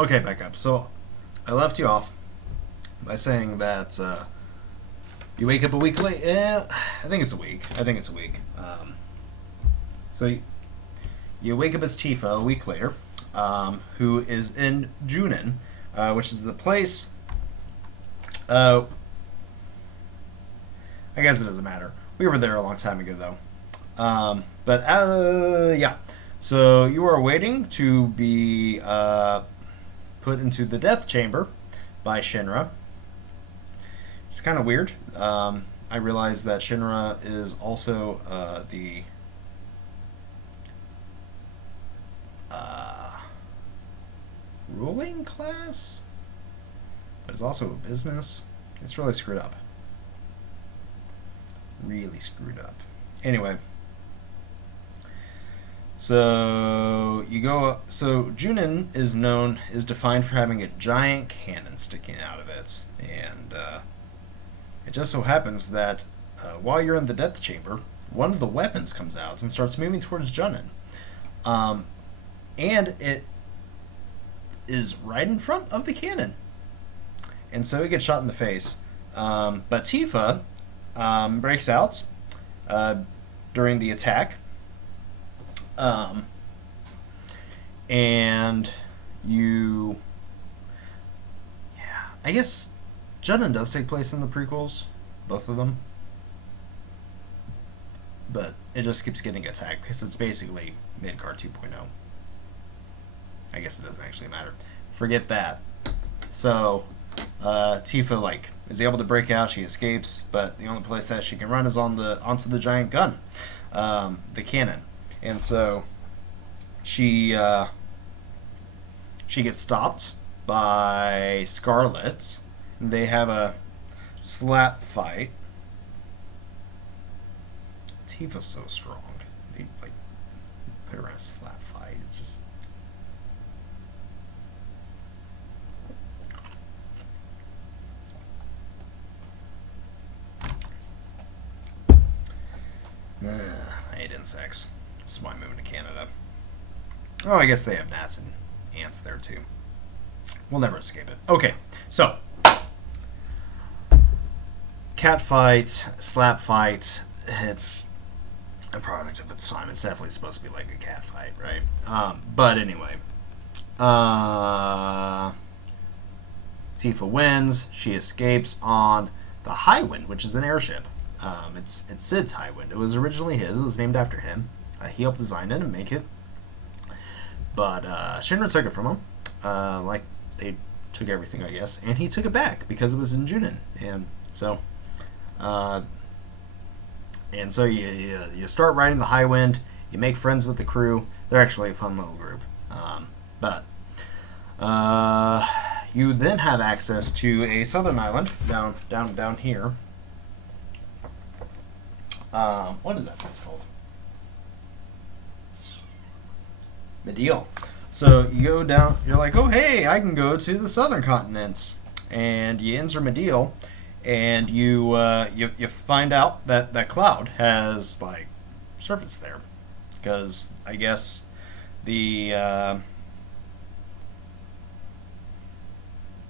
Okay, back up. So I left you off by saying that you wake up a week late. I think it's a week. So you wake up as Tifa a week later, who is in Junin, which is the place. Uh, I guess it doesn't matter. We were there a long time ago, though. Yeah. So you are waiting to be put into the death chamber by Shinra. It's kind of weird. I realize that Shinra is also the ruling class, but it's also a business. It's really screwed up. Really screwed up. Anyway, so you go. So Junin is defined for having a giant cannon sticking out of it, and it just so happens that while you're in the death chamber, one of the weapons comes out and starts moving towards Junin, and it is right in front of the cannon, and so he gets shot in the face. But Tifa breaks out during the attack. And you, yeah, I guess Junin does take place in the prequels, both of them, but it just keeps getting attacked because it's basically Midgar 2.0. I guess it doesn't actually matter. Forget that. So, Tifa is able to break out. She escapes, but the only place that she can run is onto the giant gun, the cannon, and so she gets stopped by Scarlet. They have a slap fight. Tifa's so strong. They put her in a slap fight. It's just. I hate insects. This is why I'm moving to Canada. Oh, I guess they have gnats and ants there too. We'll never escape it. Okay, so cat fight, slap fight. It's a product of its time. It's definitely supposed to be like a cat fight, right? But anyway, Tifa wins. She escapes on the Highwind, which is an airship. It's Sid's Highwind. It was originally his. It was named after him. He helped design it and make it. But Shinra took it from him. They took everything, I guess. And he took it back because it was in Junin. And so you start riding the Highwind. You make friends with the crew. They're actually a fun little group. But you then have access to a southern island down here. What is that place called? Medeal. So you go down. You're like, oh hey, I can go to the southern continent, and you enter Medeal, and you find out that Cloud has surface there, because I guess the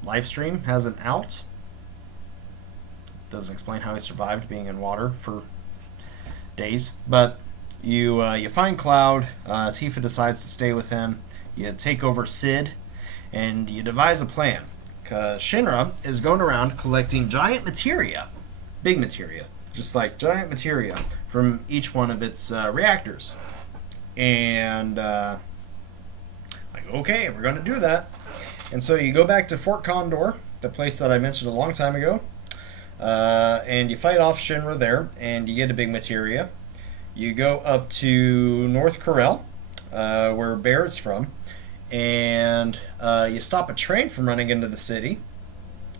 live stream has an out. Doesn't explain how he survived being in water for days, but you find Cloud. Tifa decides to stay with him. You take over Sid, and you devise a plan. Because Shinra is going around collecting giant materia, big materia, just like giant materia from each one of its reactors. And okay, we're going to do that. And so you go back to Fort Condor, the place that I mentioned a long time ago, and you fight off Shinra there, and you get a big materia. You go up to North Corel, where Barrett's from, and you stop a train from running into the city,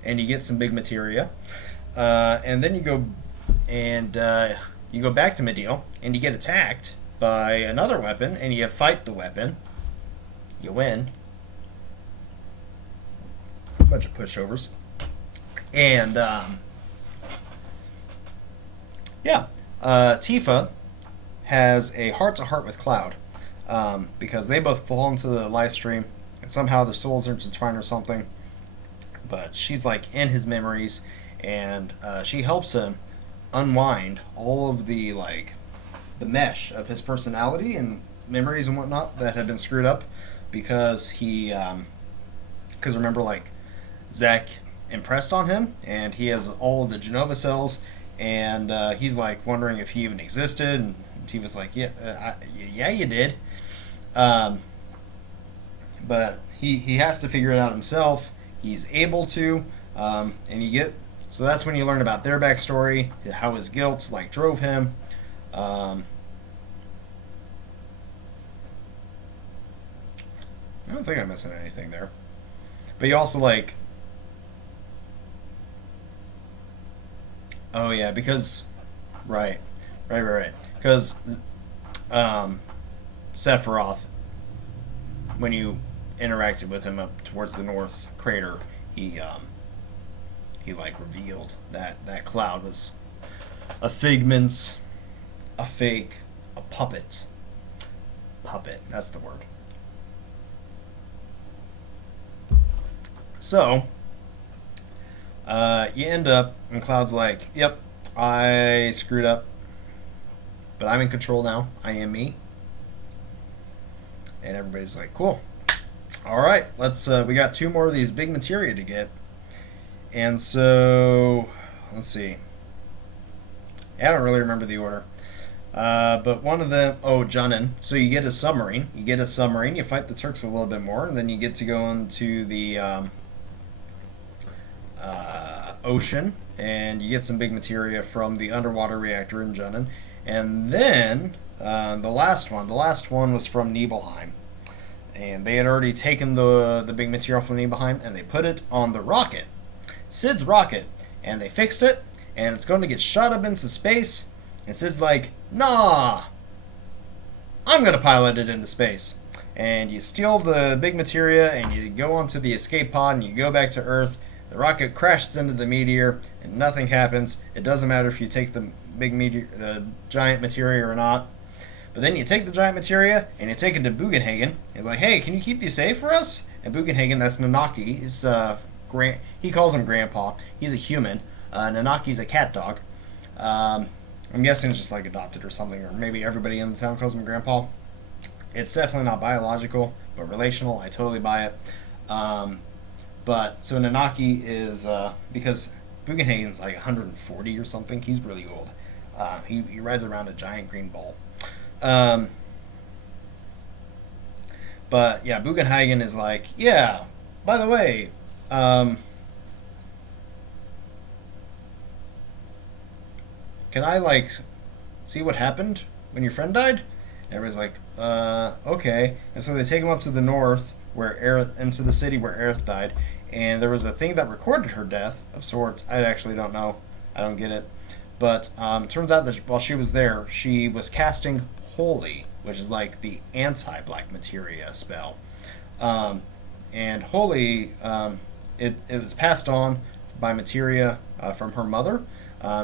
and you get some big materia. And then you go back to Medeal, and you get attacked by another weapon, and you fight the weapon. You win. A bunch of pushovers. And Tifa has a heart-to-heart with Cloud, because they both fall into the live stream, and somehow their souls are intertwined or something. But she's like in his memories, and she helps him unwind all of the like the mesh of his personality and memories and whatnot that had been screwed up because because remember, like, Zach impressed on him, and he has all of the Genova cells, and he's like wondering if he even existed, and he was like, yeah, you did. Um, but he has to figure it out himself. He's able to, and you get so that's when you learn about their backstory, how his guilt like drove him. Um, I don't think I'm missing anything there. But you also like, oh yeah, because right, because um, Sephiroth, when you interacted with him up towards the north crater, he like revealed that that cloud was a figment, a fake, a puppet. Puppet, that's the word. So, you end up, and Cloud's like, yep, I screwed up, but I'm in control now. I am me. And everybody's like, cool. All right, we got two more of these big materia to get. And so, let's see. I don't really remember the order. But one of them, Junin. So you get a submarine. You fight the Turks a little bit more, and then you get to go into the ocean, and you get some big materia from the underwater reactor in Junin. And then the last one was from Nibelheim. And they had already taken the big material from Nibelheim, and they put it on the rocket, Sid's rocket, and they fixed it, and it's going to get shot up into space. And Sid's like, nah, I'm going to pilot it into space. And you steal the big materia, and you go onto the escape pod, and you go back to Earth. The rocket crashes into the meteor, and nothing happens. It doesn't matter if you take the big meteor, the giant materia or not. But then you take the giant materia, and you take it to Bugenhagen. He's like, hey, can you keep these safe for us? And Bugenhagen, that's Nanaki, he calls him Grandpa. He's a human. Nanaki's a cat dog. I'm guessing it's just like adopted or something, or maybe everybody in the town calls him Grandpa. It's definitely not biological, but relational. I totally buy it. But so Nanaki is because Bugenhagen's like 140 or something. He's really old. He rides around a giant green ball. But yeah, Bugenhagen is like, yeah. By the way, can I like see what happened when your friend died? And everybody's like, okay. And so they take him up to the north, where Aerith, into the city where Aerith died, and there was a thing that recorded her death of sorts. I actually don't know. I don't get it. But it turns out that while she was there, she was casting Holy, which is like the anti-black materia spell. And Holy, it was passed on by materia from her mother.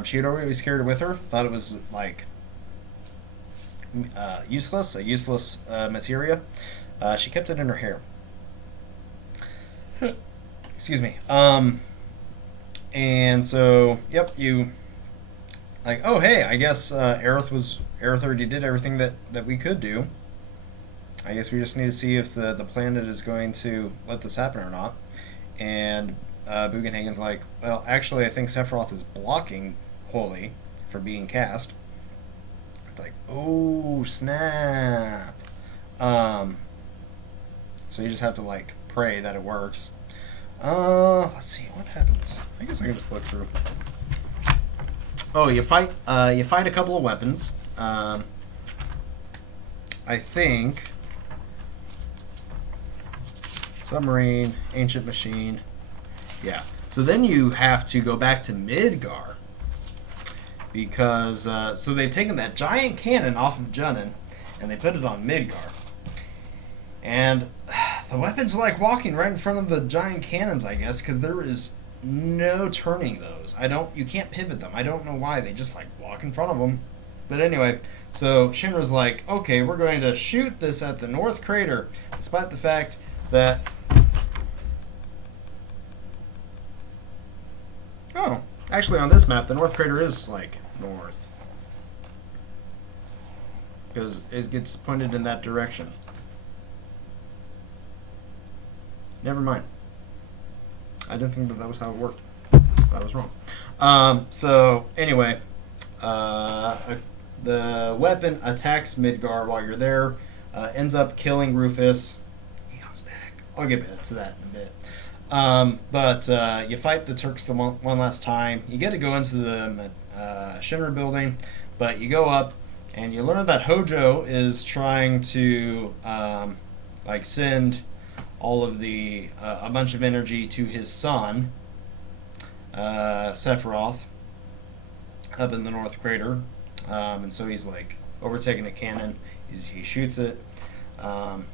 She had always carried it with her, thought it was like a useless materia. She kept it in her hair. Excuse me. And so, yep, you like, oh hey, I guess Aerith already did everything that we could do. I guess we just need to see if the planet is going to let this happen or not. And Bugenhagen's like, well, actually, I think Sephiroth is blocking Holy for being cast. It's like, oh snap. So you just have to like pray that it works. Let's see what happens. I guess I can just look through. Oh, you fight a couple of weapons. I think submarine, ancient machine. Yeah. So then you have to go back to Midgar because so they've taken that giant cannon off of Junin and they put it on Midgar. And the weapons are like walking right in front of the giant cannons, I guess, because there is no turning those. You can't pivot them. I don't know why. They just like walk in front of them. But anyway, so Shinra's like, okay, we're going to shoot this at the North Crater, despite the fact that... Oh, actually on this map, the North Crater is, like, north. Because it gets pointed in that direction. Never mind. I didn't think that was how it worked. I was wrong. So, anyway, the weapon attacks Midgar while you're there, ends up killing Rufus. He comes back. I'll get back to that in a bit. But you fight the Turks one last time. You get to go into the Shinra building, but you go up and you learn that Hojo is trying to send all of the a bunch of energy to his son, Sephiroth, up in the North Crater, and so he's like overtaking a cannon. He shoots it, and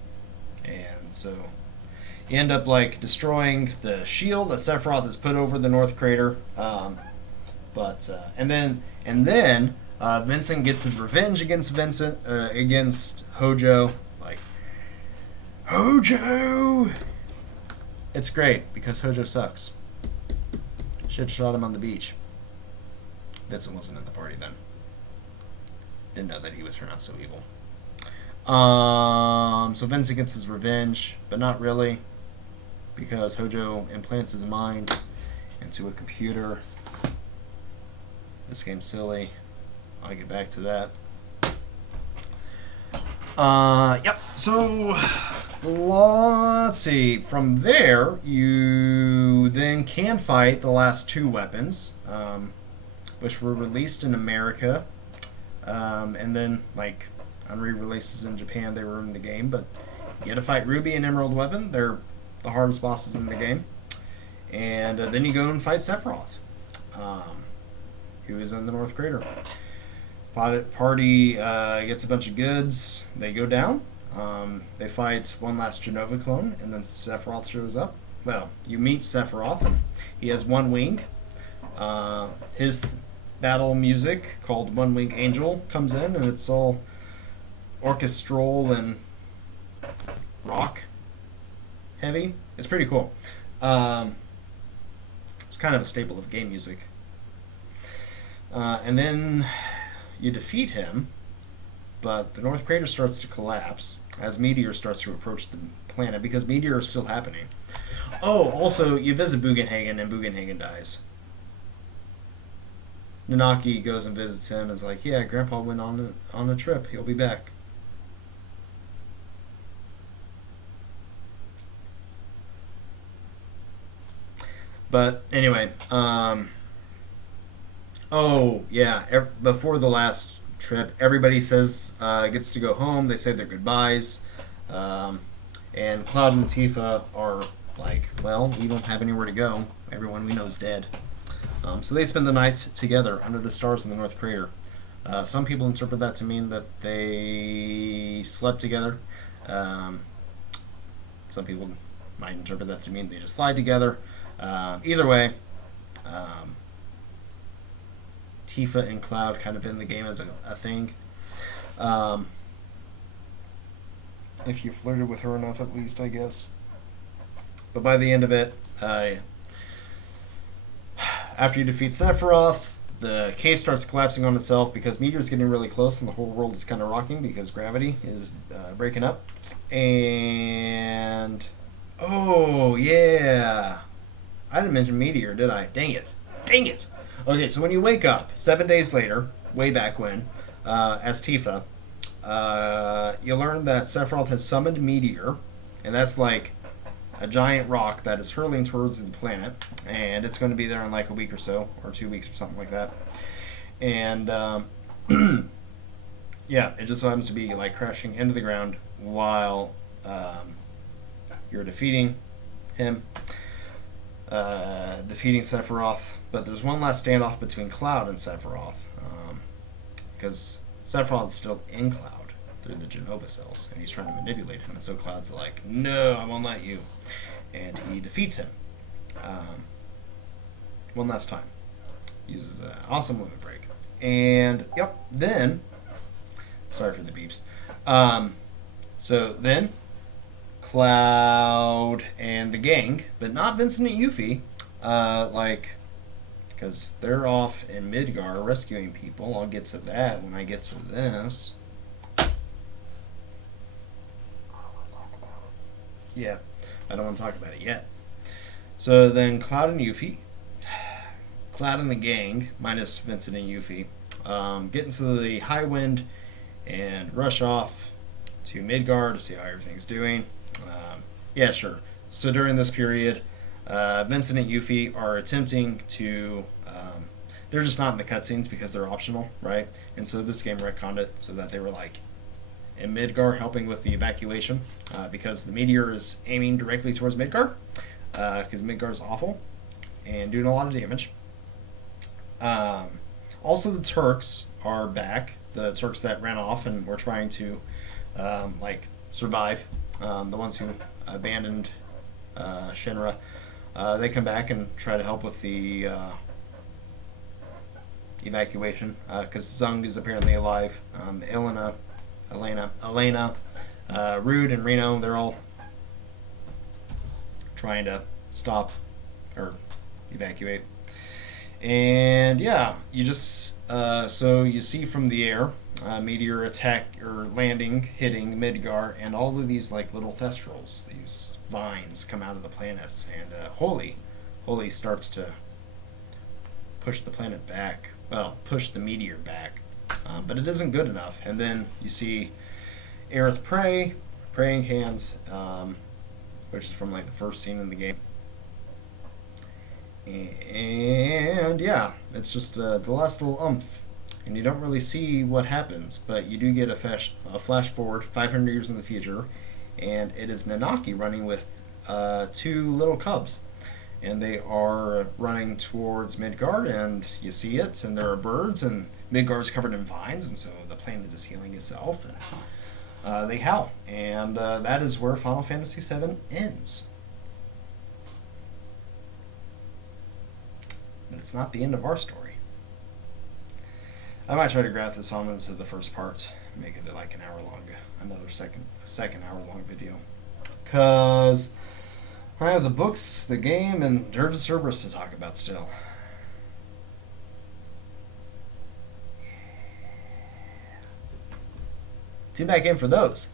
so you end up like destroying the shield that Sephiroth has put over the North Crater. And then Vincent gets his revenge against Hojo. Like, Hojo! It's great because Hojo sucks. Should have shot him on the beach. Vincent wasn't in the party then. Didn't know that he would turn out so evil. So Vincent gets his revenge, but not really, because Hojo implants his mind into a computer. This game's silly. I'll get back to that. Yep. So, let's see. From there, you then can fight the last two weapons, which were released in America, and then, like, on re-releases in Japan, they were in the game. But you had to fight Ruby and Emerald Weapon. They're the hardest bosses in the game. And then you go and fight Sephiroth, who is in the North Crater. Party gets a bunch of goods. They go down. They fight one last Genova clone, and then Sephiroth shows up. Well, you meet Sephiroth, and he has one wing. His battle music, called One Wing Angel, comes in, and it's all orchestral and rock heavy. It's pretty cool. It's kind of a staple of game music. And then you defeat him, but the North Crater starts to collapse as Meteor starts to approach the planet, because Meteor is still happening. Oh, also, you visit Bugenhagen, and Bugenhagen dies. Nanaki goes and visits him and is like, yeah, Grandpa went on a trip. He'll be back. But anyway, oh yeah, before the last trip, everybody says gets to go home. They say their goodbyes, and Cloud and Tifa are like, well, we don't have anywhere to go. Everyone we know is dead. So they spend the night together under the stars in the North Crater. Some people interpret that to mean that they slept together. Some people might interpret that to mean they just lied together. Either way, Tifa and Cloud kind of in the game as a thing. If you flirted with her enough, at least, I guess. But by the end of it, after you defeat Sephiroth, the cave starts collapsing on itself because Meteor's getting really close and the whole world is kind of rocking because gravity is breaking up. And... oh, yeah. I didn't mention Meteor, did I? Dang it. Dang it! Okay, so when you wake up, 7 days later, way back when, as Tifa, you learn that Sephiroth has summoned Meteor, and that's like a giant rock that is hurling towards the planet, and it's going to be there in like a week or so, or 2 weeks or something like that. And, yeah, it just so happens to be like crashing into the ground while you're defeating him. Defeating Sephiroth, but there's one last standoff between Cloud and Sephiroth, because Sephiroth is still in Cloud through the Genova cells, and he's trying to manipulate him, and so Cloud's like, no, I won't let you, and he defeats him one last time. Uses an awesome limit break, and yep, then, sorry for the beeps, so then Cloud and the gang, but not Vincent and Yuffie. Because they're off in Midgar rescuing people. I'll get to that when I get to this. Yeah, I don't want to talk about it yet. So then Cloud and Yuffie, Cloud and the gang, minus Vincent and Yuffie, get into the high wind and rush off to Midgar to see how everything's doing. Yeah, sure. So during this period, Vincent and Yuffie are attempting to. They're just not in the cutscenes because they're optional, right? And so this game retconned it so that they were like in Midgar helping with the evacuation because the meteor is aiming directly towards Midgar because Midgar is awful and doing a lot of damage. Also, the Turks are back. The Turks that ran off and were trying to survive. The ones who abandoned Shinra. They come back and try to help with the evacuation because Zung is apparently alive. Elena, Rude, and Reno, they're all trying to stop or evacuate. And yeah, you just so you see from the air meteor attack or landing, hitting Midgar, and all of these like little thestrals, these vines come out of the planets, and Holy starts to push the planet back. Well, push the meteor back, but it isn't good enough. And then you see Aerith praying hands, which is from like the first scene in the game. And yeah, it's just the last little oomph, and you don't really see what happens, but you do get a flash forward 500 years in the future, and it is Nanaki running with two little cubs, and they are running towards Midgard, and you see it, and there are birds, and Midgard is covered in vines, and so the planet is healing itself, and they howl, and that is where Final Fantasy VII ends. But it's not the end of our story. I might try to graph this on into the first part, make it like an hour long, a second hour long video, because I have the books, the game, and Dirge of Cerberus to talk about still. Yeah. Tune back in for those.